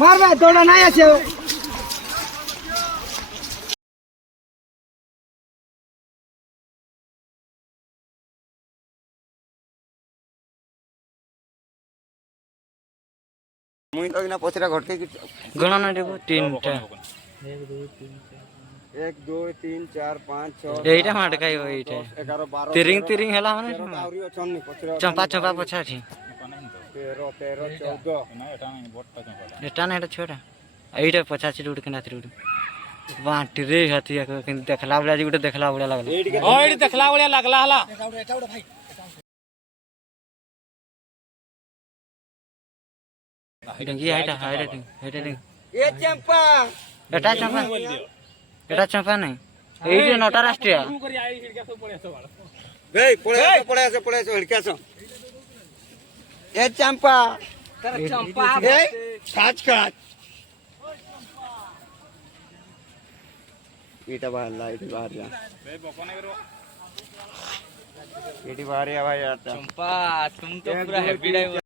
मार भाई थोड़ा नहीं আছে मुई तो ना पछरा घटके गणना ना देखो तीनटा 1 2 3 4 5 6 एटा माट काई हो एटा 11 12 तिरिंग तिरिंग हला माने आउरी अछन पछरा चंपा चंपा पछा छी 13 13 14 एटा ना एटा छोटा एटा पछा छी उड़ के नाथ उड़ बांट रे हथिया के देखला बड़ा जी गुटे देखला बड़ा लागला ओ एडी देखला बड़ा लागला हला डंगी हाइटा हाइटा ए चंपा एटा चंपा नहीं एई नटा राष्ट्रीय पळे आसो हिडकासो ए चंपा चंपा ए खाच खाच इटा बाहरला इटी बाहरला इटी बाहर या भाई आता चंपा तुम तो पूरा हैप्पी डाई